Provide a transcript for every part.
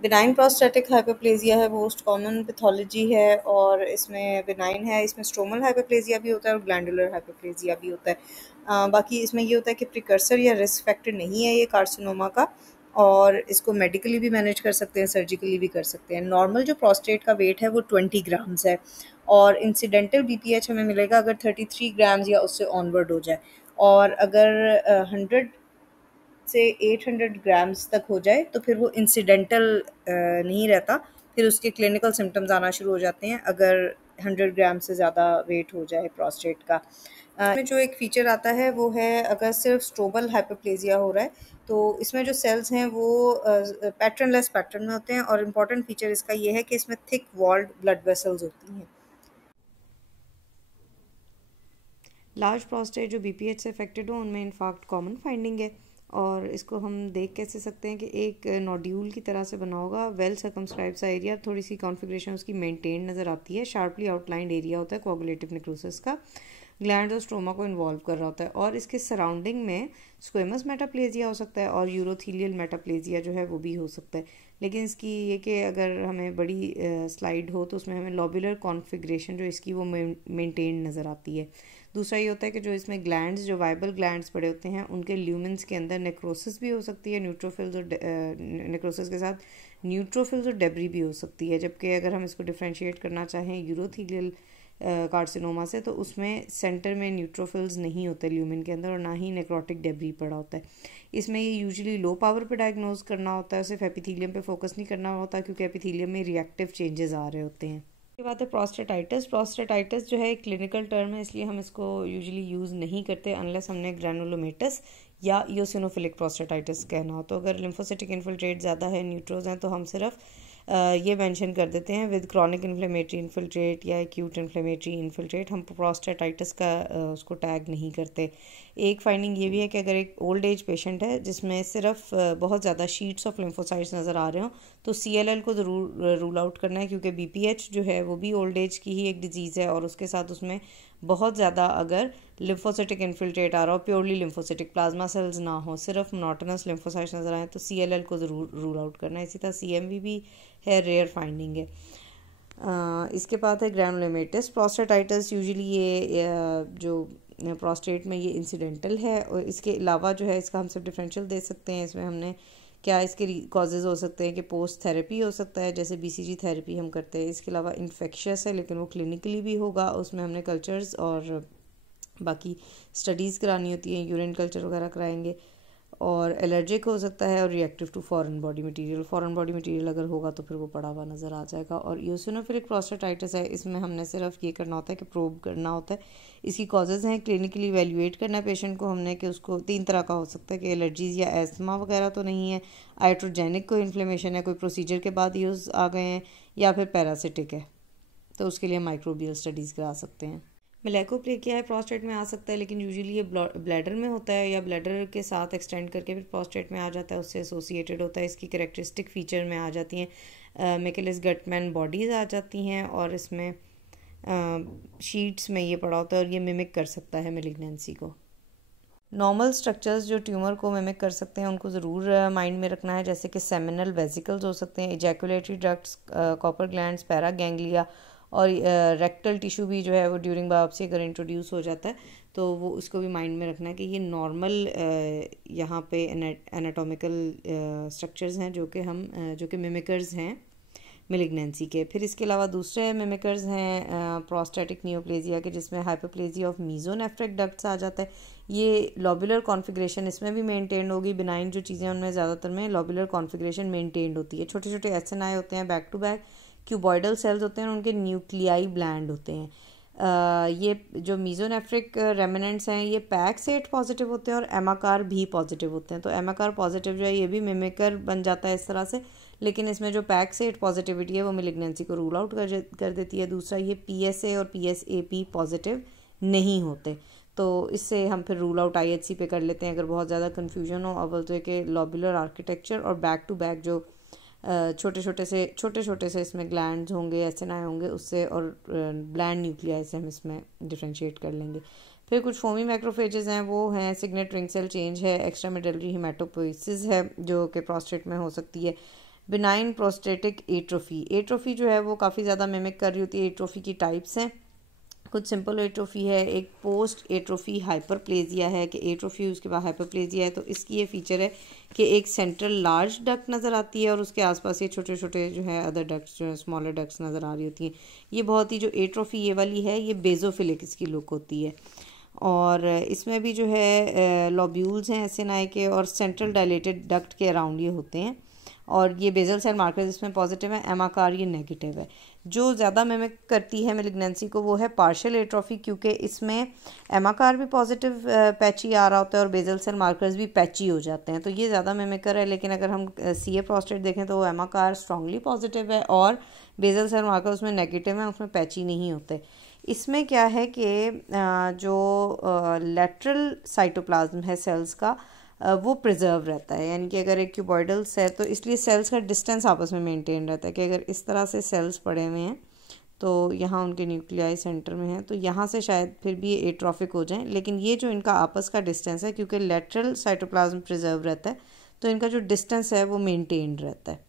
Benign prostatic hyperplasia है, most common pathology है और इसमें बिनाइन है, इसमें स्ट्रोमल हाइपरप्लेजिया भी होता है और ग्लैंडुलर हाइपरप्लेजिया भी होता है। बाकी इसमें ये होता है कि प्रिकर्सर या रिस्क फैक्टर नहीं है ये कार्सिनोमा का, और इसको मेडिकली भी मैनेज कर सकते हैं, सर्जिकली भी कर सकते हैं। नॉर्मल जो प्रोस्टेट का वेट है वो 20 ग्राम्स है, और इंसिडेंटल बीपीएच हमें मिलेगा अगर 33 ग्राम्स या उससे ऑनवर्ड हो जाए। और अगर 100 से 800 ग्राम्स तक हो जाए तो फिर वो इंसिडेंटल नहीं रहता, फिर उसके क्लिनिकल सिम्टम्स आना शुरू हो जाते हैं अगर 100 ग्राम से ज़्यादा वेट हो जाए प्रोस्टेट का। इसमें जो एक फ़ीचर आता है वो है अगर सिर्फ स्ट्रोबल हाइपरप्लेजिया हो रहा है तो इसमें जो सेल्स हैं वो पैटर्नलेस पैटर्न में होते हैं, और इम्पॉर्टेंट फीचर इसका ये है कि इसमें थिक वॉल्ड ब्लड वेसल्स होती हैं। लार्ज प्रोस्टेट जो बीपीएच से अफेक्टेड हो उनमें इनफैक्ट कॉमन फाइंडिंग है, और इसको हम देख कैसे सकते हैं कि एक नोड्यूल की तरह से बना होगा, वेल सर्कमस्क्राइब सा एरिया, थोड़ी सी कॉन्फ़िगरेशन उसकी मेंटेन नज़र आती है, शार्पली आउटलाइंड एरिया होता है कोआगुलेटिव नेक्रोसिस का, ग्लैंड और स्ट्रोमा को इन्वॉल्व कर रहा होता है, और इसके सराउंडिंग में स्क्वेमस मेटाप्लेजिया हो सकता है और यूरोथीलियल मेटाप्लेजिया जो है वो भी हो सकता है। लेकिन इसकी ये कि अगर हमें बड़ी स्लाइड हो तो उसमें हमें लॉब्यूलर कॉन्फ़िगरेशन जो इसकी वो मेंटेन नज़र आती है। दूसरा ये होता है कि जो इसमें ग्लैंड्स, जो वाइबल ग्लैंड्स पड़े होते हैं, उनके ल्यूमेंस के अंदर नेक्रोसिस भी हो सकती है, न्यूट्रोफिल्स और नेक्रोसिस के साथ न्यूट्रोफिल्स और डेब्री भी हो सकती है। जबकि अगर हम इसको डिफ्रेंशिएट करना चाहें यूरोथीलियल कार्सिनोमा से तो उसमें सेंटर में न्यूट्रोफिल्स नहीं होते ल्यूमेन के अंदर, और ना ही नेक्रोटिक डेब्री पड़ा होता है। इसमें ये यूजुअली लो पावर पे डायग्नोज करना होता है, सिर्फ एपिथीलियम पे फोकस नहीं करना होता क्योंकि एपिथीलियम में रिएक्टिव चेंजेस आ रहे होते हैं। ये बात है प्रोस्टेटाइटिस। प्रोस्टेटाइटिस जो है एक क्लिनिकल टर्म है, इसलिए हम इसको यूजुअली यूज़ नहीं करते अनलेस हमने ग्रैनुलोमेटस या इयोसिनोफिलिक प्रोस्टेटाइटिस कहना हो। तो अगर लिम्फोसिटिक इन्फिल्ट्रेट ज़्यादा है, न्यूट्रोज हैं, तो हम सिर्फ ये मेंशन कर देते हैं विद क्रॉनिक इन्फ्लेमेटरी इन्फिल्ट्रेट या एक्यूट इन्फ्लेमेटरी इन्फिल्ट्रेट, हम प्रोस्टेटाइटिस का उसको टैग नहीं करते। एक फाइंडिंग ये भी है कि अगर एक ओल्ड एज पेशेंट है जिसमें सिर्फ बहुत ज़्यादा शीट्स ऑफ लिम्फोसाइट्स नज़र आ रहे हो तो सीएलएल को ज़रूर रूल आउट करना है, क्योंकि बीपीएच जो है वो भी ओल्ड एज की ही एक डिजीज़ है, और उसके साथ उसमें बहुत ज़्यादा अगर लिम्फोसिटिक इन्फिल्ट्रेट आ रहा हो, प्योरली लिम्फोसिटिक प्लाज्मा सेल्स ना हो, सिर्फ मोनोटोनस लिम्फोसाइट्स नज़र आए तो सीएलएल को ज़रूर रूल आउट करना है। इसी तरह सीएमवी भी है, रेयर फाइंडिंग है। इसके बाद है ग्रैनुलोमेटस प्रोस्टेटाइटिस। यूजुअली ये जो प्रोस्टेट में ये इंसिडेंटल है, और इसके अलावा जो है इसका हम सिर्फ डिफरेंशियल दे सकते हैं। इसमें हमने क्या इसके कॉजेज़ हो सकते हैं कि पोस्ट थेरेपी हो सकता है, जैसे बीसीजी थेरेपी हम करते हैं। इसके अलावा इन्फेक्शियस है लेकिन वो क्लिनिकली भी होगा, उसमें हमने कल्चर्स और बाकी स्टडीज़ करानी होती हैं, यूरिन कल्चर वगैरह कराएंगे। और एलर्जिक हो सकता है और reactive to foreign body material. Foreign body material अगर होगा तो फिर वो पड़ा हुआ नज़र आ जाएगा। और यूसिनोफिलिक प्रोस्टेटाइटिस है, इसमें हमने सिर्फ ये करना होता है कि प्रोब करना होता है। इसकी कॉजेज़ हैं, क्लिनिकली इवेल्यूएट करना है पेशेंट को हमने कि उसको 3 तरह का हो सकता है कि एलर्जीज़ या एस्थमा वगैरह तो नहीं है, आइट्रोजेनिक कोई इन्फ्लेमेशन है, कोई प्रोसीजर के बाद यूज़ आ गए हैं, या फिर पैरासिटिक है, तो उसके लिए माइक्रोबियल स्टडीज़ करा सकते हैं। मेलेकोप्लेकिया है, प्रोस्टेट में आ सकता है लेकिन यूजुअली ये ब्लैडर में होता है या ब्लैडर के साथ एक्सटेंड करके फिर प्रोस्टेट में आ जाता है, उससे एसोसिएटेड होता है। इसकी करेक्टरिस्टिक फीचर में आ जाती हैं मेकेलिस गटमैन बॉडीज़ आ जाती हैं, और इसमें शीट्स में ये पड़ा होता है और ये मिमिक कर सकता है मेलिग्नेंसी को। नॉर्मल स्ट्रक्चर्स जो ट्यूमर को मिमिक कर सकते हैं उनको ज़रूर माइंड में रखना है, जैसे कि सेमिनल वेसिकल्स हो सकते हैं, इजैकुलेटरी डक्ट्स, कॉपर ग्लैंड्स, पैरागैंग्लिया, और रेक्टल टिश्यू भी जो है वो ड्यूरिंग बायोप्सी अगर इंट्रोड्यूस हो जाता है तो वो उसको भी माइंड में रखना है कि ये नॉर्मल यहाँ पे एनाटॉमिकल स्ट्रक्चर्स हैं जो कि मिमिकर्स हैं मिलिग्नेंसी के। फिर इसके अलावा दूसरे मिमिकर्स हैं प्रोस्टेटिक नियोप्लेजिया के, जिसमें हाइपरप्लेजिया ऑफ मीजोनेफ्रिक डक्ट्स आ जाता है। ये लॉबुलर कॉन्फ़िगरेशन इसमें भी मेंटेन होगी, बिनाइन जो चीज़ें उनमें ज़्यादातर में लॉबुलर कॉन्फ़िगरेशन मेंटेन होती है। छोटे छोटे एसएनआई होते हैं back to back, cuboidal cells होते हैं और उनके न्यूक्लियाई ब्लैंड होते हैं। ये जो मीजोनेफ्रिक रेमिनेंट्स हैं ये पैक सेट पॉजिटिव होते हैं और एमाकार भी पॉजिटिव होते हैं। तो एमाकार पॉजिटिव जो है ये भी मिमिकर बन जाता है इस तरह से, लेकिन इसमें जो पैक सेट पॉजिटिविटी है वो मिलिग्नेंसी को रूल आउट कर देती है। दूसरा ये पीएसए और पीएसएपी पॉजिटिव नहीं होते, तो इससे हम फिर रूल आउट आईएचसी पे कर लेते हैं अगर बहुत ज़्यादा कन्फ्यूजन हो। अव्वल तो कि लॉबुलर आर्किटेक्चर और बैक टू बैक जो छोटे छोटे से इसमें ग्लैंड्स होंगे, एसएनआई होंगे उससे, और ब्लैंड न्यूक्लियाई से हम इसमें डिफ्रेंशिएट कर लेंगे। फिर कुछ फोमी मैक्रोफेजेस हैं, वो हैं सिग्नेट रिंग सेल चेंज है, एक्स्ट्रा मेडलरी हिमेटोपोइसिस है जो कि प्रोस्टेट में हो सकती है, बिनाइन प्रोस्टेटिक एट्रोफी। एट्रोफी जो है वो काफ़ी ज़्यादा मिमिक कर रही होती है। एट्रोफी की टाइप्स हैं, कुछ सिंपल एट्रोफी है, एक पोस्ट एट्रोफी हाइपरप्लेजिया है कि एट्रोफी उसके बाद हाइपरप्लेजिया है। तो इसकी ये फीचर है कि एक सेंट्रल लार्ज डक्ट नज़र आती है और उसके आसपास ये छोटे छोटे जो है अदर डक्ट्स जो है स्मॉलर डक्ट्स नज़र आ रही होती हैं। ये बहुत ही जो एट्रोफी ये वाली है ये बेजोफिलिक इसकी लुक होती है। और इसमें भी जो है लॉब्यूल्स हैं एसिनाई के और सेंट्रल डायलेटेड डक्ट के अराउंड ये होते हैं। और ये बेजल सेल मार्कर्स इसमें पॉजिटिव है, एमाकार ये नेगेटिव है। जो ज़्यादा मिमिक करती है मेलिग्नेंसी को वो है पार्शियल एट्रोफी, क्योंकि इसमें एमाकार भी पॉजिटिव पैची आ रहा होता है और बेजल सेल मार्कर्स भी पैची हो जाते हैं, तो ये ज़्यादा मिमिकर है। लेकिन अगर हम सीए प्रोस्टेट देखें तो वो एमाकार स्ट्रांगली पॉजिटिव है और बेजल सेल मार्कर उसमें नेगेटिव है, उसमें पैची नहीं होते। इसमें क्या है कि जो लेटरल साइटोप्लाज्म है सेल्स का वो प्रिजर्व रहता है, यानी कि अगर एक क्यूबॉइडल्स है तो इसलिए सेल्स का डिस्टेंस आपस में मेंटेन रहता है कि अगर इस तरह से सेल्स पड़े हुए हैं तो यहाँ उनके न्यूक्लियाई सेंटर में है तो यहाँ से शायद फिर भी ये एट्रोफिक हो जाएं, लेकिन ये जो इनका आपस का डिस्टेंस है क्योंकि लेटरल साइटोप्लाज्म प्रिजर्व रहता है तो इनका जो डिस्टेंस है वो मेंटेन रहता है।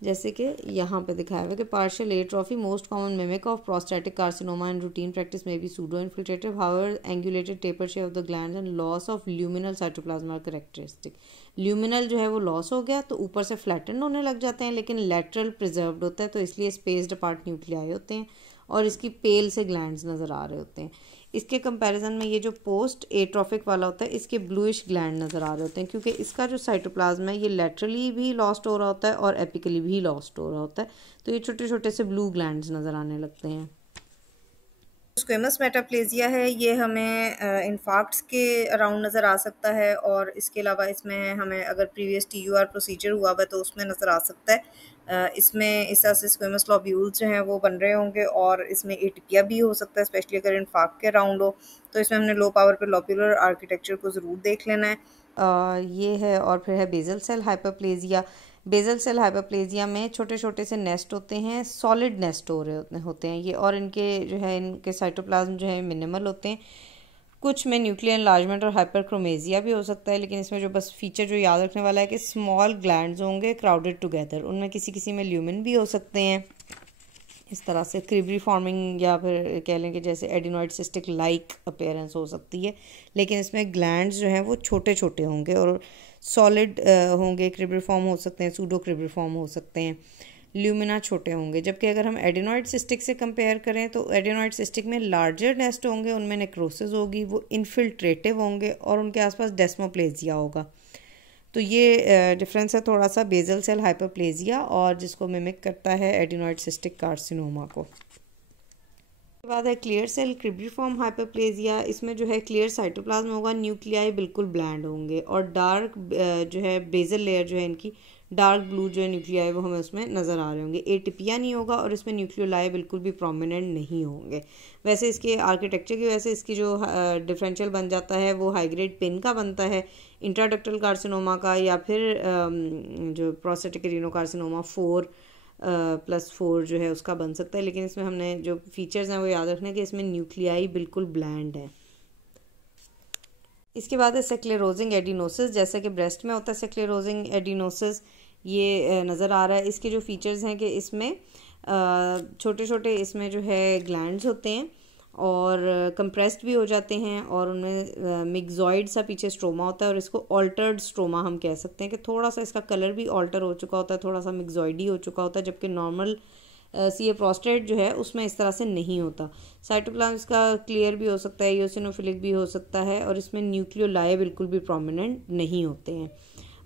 जैसे कि यहाँ पे दिखाया हुआ है कि partial atrophy most common mimic of prostatic carcinoma in routine practice में be pseudo infiltrative, however angulated taper shape of the glands and loss of luminal cytoplasm are characteristic. Luminal जो है वो लॉस हो गया तो ऊपर से फ्लैटन होने लग जाते हैं, लेकिन लेटरल प्रिजर्व्ड होता है तो इसलिए स्पेस्ड अपार्ट न्यूक्लियाई होते हैं और इसकी पेल से ग्लैंड्स नज़र आ रहे होते हैं। इसके कंपैरिजन में ये जो पोस्ट एट्रोफिक वाला होता है इसके ब्लूइश ग्लैंड नज़र आ रहे होते हैं, क्योंकि इसका जो साइटोप्लाज्म है ये लेटरली भी लॉस्ट हो रहा होता है और एपिकली भी लॉस्ट हो रहा होता है, तो ये छोटे छोटे से ब्लू ग्लैंड्स नज़र आने लगते हैं। स्क्वेमस मेटाप्लेजिया है, ये हमें इन्फार्क्ट्स के अराउंड नज़र आ सकता है और इसके अलावा इसमें हमें अगर प्रीवियस TUR प्रोसीजर हुआ हुआ तो उसमें नज़र आ सकता है। इसमें इस तरह से स्क्वेमस लॉब्यूल्स जो हैं वो बन रहे होंगे और इसमें एटिपिया भी हो सकता है, स्पेशली अगर इन्फार्क्ट के अराउंड हो तो इसमें हमने लो पावर पे लॉब्यूलर आर्किटेक्चर को ज़रूर देख लेना है। ये है। और फिर है basal cell hyperplasia. Basal cell hyperplasia में छोटे छोटे से नेस्ट होते हैं, सॉलिड नेस्ट हो रहे होते हैं ये, और इनके जो है इनके साइटोप्लाज्म जो है मिनिमल होते हैं। कुछ में न्यूक्लियर एनलार्जमेंट और हाइपरक्रोमेजिया भी हो सकता है, लेकिन इसमें जो बस फीचर जो याद रखने वाला है कि स्मॉल ग्लैंड्स होंगे क्राउडेड टुगेदर, उनमें किसी किसी में ल्यूमिन भी हो सकते हैं इस तरह से क्रिबरी फॉर्मिंग, या फिर कह लें कि जैसे एडिनॉइड सिस्टिक लाइक अपीयरेंस हो सकती है, लेकिन इसमें ग्लैंड्स जो हैं वो छोटे छोटे होंगे और सॉलिड होंगे, क्रिबरी फॉर्म हो सकते हैं, सूडो क्रिबरी फॉर्म हो सकते हैं, ल्यूमिना छोटे होंगे। जबकि अगर हम एडिनॉइड सिस्टिक से कंपेयर करें तो एडिनॉइड सिस्टिक में लार्जर नेस्ट होंगे, उनमें नेक्रोसिस होगी, वो इन्फिल्ट्रेटिव होंगे और उनके आसपास डेस्मोप्लेजिया होगा। तो ये डिफरेंस है थोड़ा सा बेजल सेल हाइपरप्लेजिया और जिसको मिमिक करता है एडिनॉइड सिस्टिक कार्सिनोमा को। उसके बाद है क्लियर सेल क्रिब्रिफॉर्म हाइपरप्लेजिया। इसमें जो है क्लियर साइटोप्लाज्म होगा, न्यूक्लियाई बिल्कुल ब्लैंड होंगे और डार्क जो है बेजल लेयर जो है इनकी डार्क ब्लू जो है न्यूक्लियाई वो हमें उसमें नज़र आ रहे होंगे। एटिपिया नहीं होगा और इसमें न्यूक्लियोलाई बिल्कुल भी प्रोमिनेंट नहीं होंगे। वैसे इसके आर्किटेक्चर की वजह से इसकी जो डिफरेंशियल बन जाता है वो हाई ग्रेड पिन का बनता है, इंट्राडक्टल कार्सिनोमा का, या फिर जो प्रोस्टेटिक एडिनोकार्सिनोमा 4+4 जो है उसका बन सकता है। लेकिन इसमें हमने जो फीचर्स हैं वो याद रखना है कि इसमें न्यूक्लियाई बिल्कुल ब्लैंड है। इसके बाद है सेक्लेरोजिंग एडिनोसिस, जैसे कि ब्रेस्ट में होता है सेक्लेरोजिंग एडिनोसिस, ये नज़र आ रहा है। इसके जो फीचर्स हैं कि इसमें छोटे छोटे इसमें जो है ग्लैंड्स होते हैं और कंप्रेस्ड भी हो जाते हैं और उनमें मिक्सॉइड सा पीछे स्ट्रोमा होता है और इसको ऑल्टर्ड स्ट्रोमा हम कह सकते हैं कि थोड़ा सा इसका कलर भी ऑल्टर हो चुका होता है, थोड़ा सा मिक्सॉइडी हो चुका होता है, जबकि नॉर्मल सीए प्रोस्टेट जो है उसमें इस तरह से नहीं होता। साइटोप्लाज्म इसका क्लियर भी हो सकता है, ईओसिनोफिलिक भी हो सकता है और इसमें न्यूक्लियोलाई बिल्कुल भी प्रोमिनेंट नहीं होते हैं।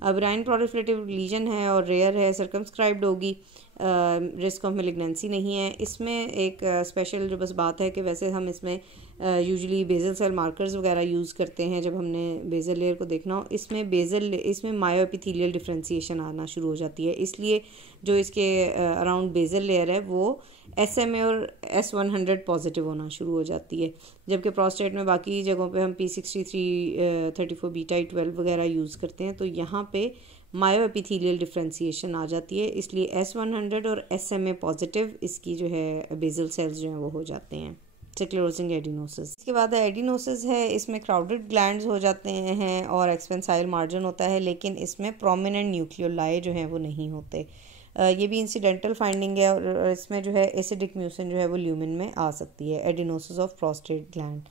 अब ब्राइन प्रोलिफरेटिव लीजन है और रेयर है, सर्कमस्क्राइब्ड होगी, रिस्क ऑफ मेलिग्नेंसी नहीं है। इसमें एक स्पेशल जो बस बात है कि वैसे हम इसमें यूजुअली बेजल सेल मार्कर्स वगैरह यूज़ करते हैं जब हमने बेजल लेयर को देखना हो। इसमें मायोएपिथेलियल डिफ्रेंसिएशन आना शुरू हो जाती है, इसलिए जो इसके अराउंड बेजल लेयर है वो SMA और S100 पॉजिटिव होना शुरू हो जाती है, जबकि प्रोस्टेट में बाकी जगहों पे हम P63, 34 बीटा 12 वगैरह यूज़ करते हैं, तो यहाँ पे मायोएपिथेलियल डिफ्रेंसिएशन आ जाती है, इसलिए S100 और SMA पॉजिटिव इसकी जो है बेजल सेल्स जो हैं वो हो जाते हैं। स्क्लेरोसिंग एडिनोसिस। इसके बाद एडिनोसिस है, इसमें क्राउडेड ग्लैंड्स हो जाते हैं और एक्सपेंसाइल मार्जिन होता है, लेकिन इसमें प्रोमिनेंट न्यूक्लियोलाई जो हैं वो नहीं होते। ये भी इंसिडेंटल फाइंडिंग है और इसमें जो है एसिडिक म्यूसिन जो है वो ल्यूमिन में आ सकती है। Adenosis of prostate gland.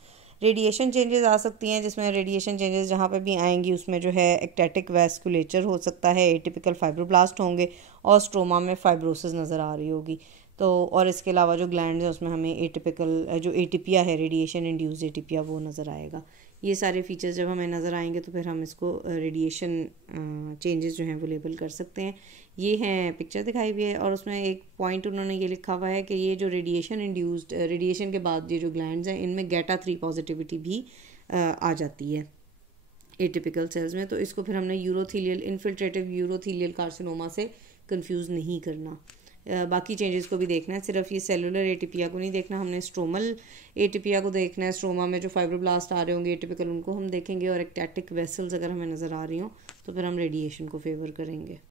Radiation changes आ सकती हैं, जिसमें रेडिएशन चेंजेस जहाँ पे भी आएंगी उसमें जो है एक्टैटिक वैस्कुलेचर हो सकता है, एटिपिकल फाइब्रोब्लास्ट होंगे और स्ट्रोमा में फाइब्रोसिस नज़र आ रही होगी। तो और इसके अलावा जो ग्लैंड है उसमें हमें एटिपिकल जो एटिपिया है, रेडिएशन इंड्यूस्ड एटिपिया, वो नज़र आएगा। ये सारे फीचर्स जब हमें नज़र आएंगे तो फिर हम इसको रेडिएशन चेंजेस जो हैं वो लेबल कर सकते हैं। ये हैं, पिक्चर दिखाई हुई है और उसमें एक पॉइंट उन्होंने ये लिखा हुआ है कि ये जो रेडिएशन इंड्यूस्ड, रेडिएशन के बाद ये जो ग्लैंड्स हैं इनमें γ3 पॉजिटिविटी भी आ जाती है एटिपिकल सेल्स में। तो इसको फिर हमने यूरोथीलियल, इन्फिल्ट्रेटिव यूरोथीलियल कार्सिनोमा से कंफ्यूज नहीं करना। बाकी चेंजेस को भी देखना है, सिर्फ ये सेलुलर एटिपिया को नहीं देखना, हमने स्ट्रोमल एटिपिया को देखना है। स्ट्रोमा में जो फाइब्रोब्लास्ट आ रहे होंगे एटिपिकल, उनको हम देखेंगे और एक्टैटिक वेसल्स अगर हमें नज़र आ रही हों तो फिर हम रेडिएशन को फेवर करेंगे।